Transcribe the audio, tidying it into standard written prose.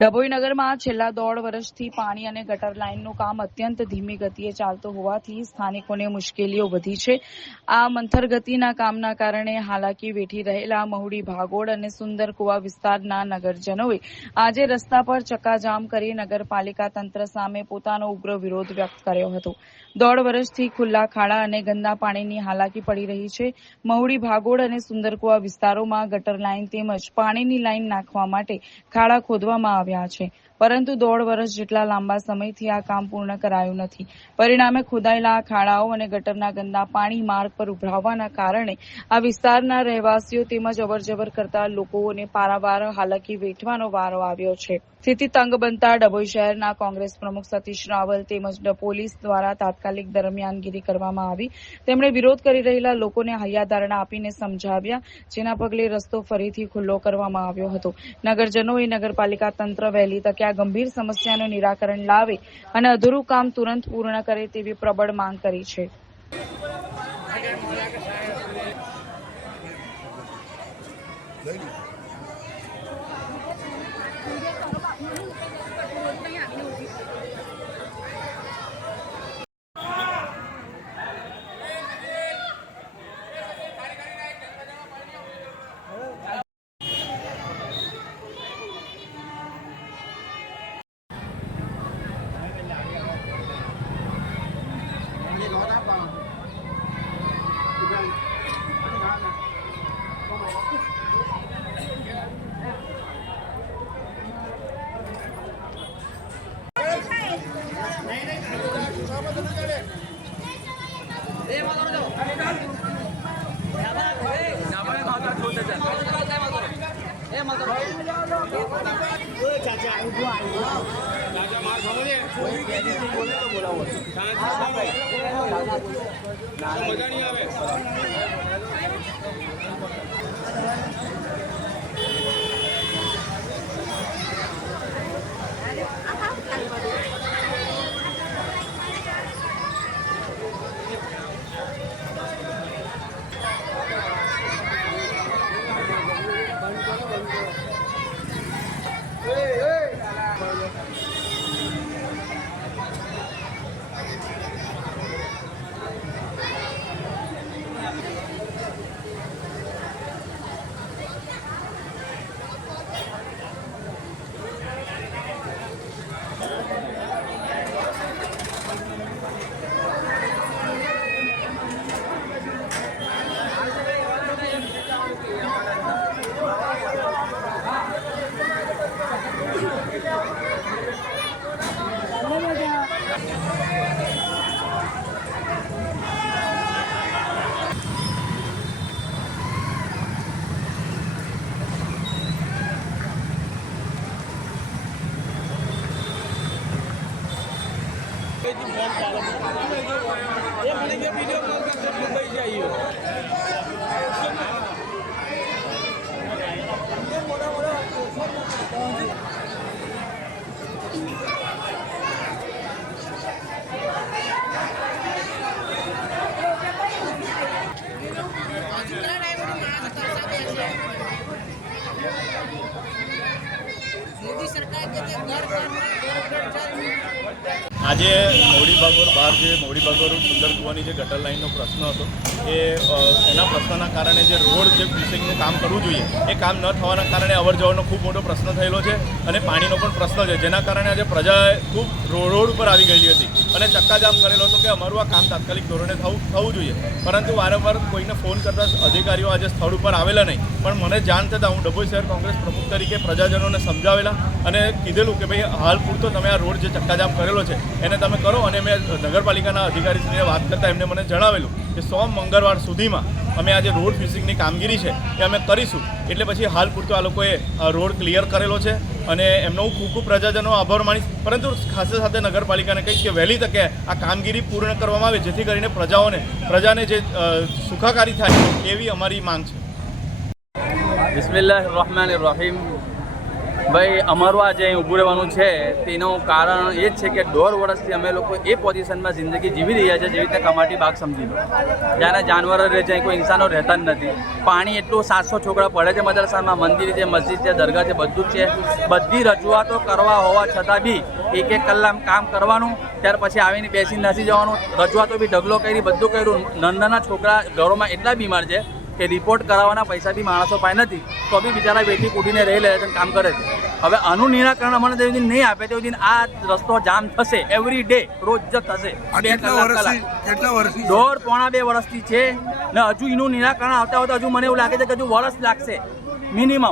ડભોઈ નગરમાં છેલ્લા 1.5 વર્ષથી પાણી અને ગટર લાઇનનું કામ અત્યંત ધીમી ગતિએ ચાલતું હોવાથી સ્થાનિકોને મુશ્કેલીઓ વધી છે। આ મંથર ગતિના કામના કારણે હાલાકી વેઠી રહેલા મહુડી ભાગોળ અને સુંદરકુવા વિસ્તારના નગરજનોએ આજે રસ્તા પર ચક્કાજામ કરી નગરપાલિકા તંત્ર સામે પોતાનો ઉગ્ર વિરોધ વ્યક્ત કર્યો હતો। 1.5 વર્ષથી ખુલ્લા ખાડા અને ગંદા પાણીની હાલાકી પડી રહી છે। મહુડી ભાગોળ અને સુંદરકુવા વિસ્તારોમાં ગટર લાઇન તેમજ પાણીની લાઇન નાખવા માટે ખાડા ખોદવામાં આવ્યા છે, પરંતુ 1.5 વર્ષ જેટલા લાંબા સમયથી આ કામ પૂર્ણ કરાયું નથી। પરિણામે ખોદાયેલા ખાડાઓ અને ગટરના ગંદા પાણી માર્ગ પર ઉભરાવાના કારણે આ વિસ્તારના રહેવાસીઓ તેમજ અવરજવર કરતા લોકોને પારાવાર હાલાકી વેઠવાનો વારો આવ્યો છે। સ્થિતિ તંગ બનતા ડભોઈ શહેરના કોંગ્રેસ પ્રમુખ સતીશ રાવલ તેમજ પોલીસ દ્વારા તાત્કાલિક દરમિયાનગીરી કરવામાં આવી। તેમણે વિરોધ કરી રહેલા લોકોને હૈયાધારણા આપીને સમજાવ્યા, જેના પગલે રસ્તો ફરીથી ખુલ્લો કરવામાં આવ્યો હતો। નગરજનોએ નગરપાલિકા તંત્ર વહેલી તકે આ ગંભીર સમસ્યાનું નિરાકરણ લાવે અને અધૂરું કામ તુરંત પૂર્ણ કરે તેવી પ્રબળ માંગ કરી છે। આજે મહુડી ભાગોળ બહાર જે મહુડી ભાગોળ સુંદરકુવાની જે ગટર લાઇનનો પ્રશ્ન હતો એના પ્રશ્નના કારણે જે રોડ જે ફિશિંગનું કામ કરવું જોઈએ એ કામ ન થવાના કારણે અવરજવરનો ખૂબ મોટો પ્રશ્ન થયેલો છે અને પાણીનો પણ પ્રશ્ન છે, જેના કારણે આજે પ્રજાએ ખૂબ રોડ ઉપર આવી ગયેલી હતી અને ચક્કાજામ કરેલો હતો કે અમારું આ કામ તાત્કાલિક ધોરણે થવું જોઈએ, પરંતુ વારંવાર કોઈને ફોન કરતા અધિકારીઓ આજે સ્થળ ઉપર આવેલા નહીં। પણ મને જાણ થતાં હું ડભોઈ શહેર કોંગ્રેસ પ્રમુખ તરીકે પ્રજાજનોને સમજાવેલા અને કીધેલું કે ભાઈ હાલ પૂરતો તમે આ રોડ જે ચક્કાજામ કરેલો છે એને તમે કરો, અને મેં નગરપાલિકાના અધિકારીશ્રીને વાત કરતાં એમને મને જણાવેલું કે સોમ મંગળવાર સુધીમાં અમે આ જે રોડ ફિશિંગની કામગીરી છે એ અમે કરીશું। એટલે પછી હાલ પૂરતો આ લોકોએ રોડ ક્લિયર કરેલો છે અને એમનો હું ખૂબ ખૂબ પ્રજાજનો આભાર માનીશ, પરંતુ સાથે નગરપાલિકાને કહીશ કે વહેલી તકે આ કામગીરી પૂર્ણ કરવામાં આવે, જેથી કરીને પ્રજાને જે સુખાકારી થાય એવી અમારી માંગ છે। બિસ્મિલ્લાહિર રહેમાનિર રહીમ। ભાઈ અમારું આ જે અહીં ઊભું રહેવાનું છે તેનું કારણ એ જ છે કે 1.5 વર્ષથી અમે લોકો એ પોઝિશનમાં જિંદગી જીવી રહ્યા છે જેવી રીતે કમાટી બાગ સમજી લો, જ્યાં જાનવરો રહે છે, કોઈ ઇન્સાનો રહેતા જ નથી. પાણી એટલું 700 છોકરા પડે છે મદરસામાં, મંદિર છે, મસ્જિદ છે, દરગાહ છે, બધું જ છે. બધી રજૂઆતો કરવા હોવા છતાં બી 1 કલાક કામ કરવાનું, ત્યાર પછી આવીને બેસી નથી જવાનું. રજૂઆતો બી ઢગલો કરી, બધું કર્યું. નાના છોકરા ઘરોમાં એટલા બીમાર છે કે રિપોર્ટ કરાવવાના પૈસા બી માણસો પાસે નથી, તો બી બિચારા વેઠી કૂટીને રહી લે છે, કામ કરે છે. હવે આનું નિરાકરણ અમને તે દિન નહીં આપે તે દિન આ રસ્તો જામ થશે, એવરી ડે, રોજ જ થશે. 2 કલાક 1.5-2 વર્ષથી છે ને હજુ એનું નિરાકરણ આવતા આવતા હજુ મને એવું લાગે છે કે હજુ વર્ષ લાગશે મિનિમમ.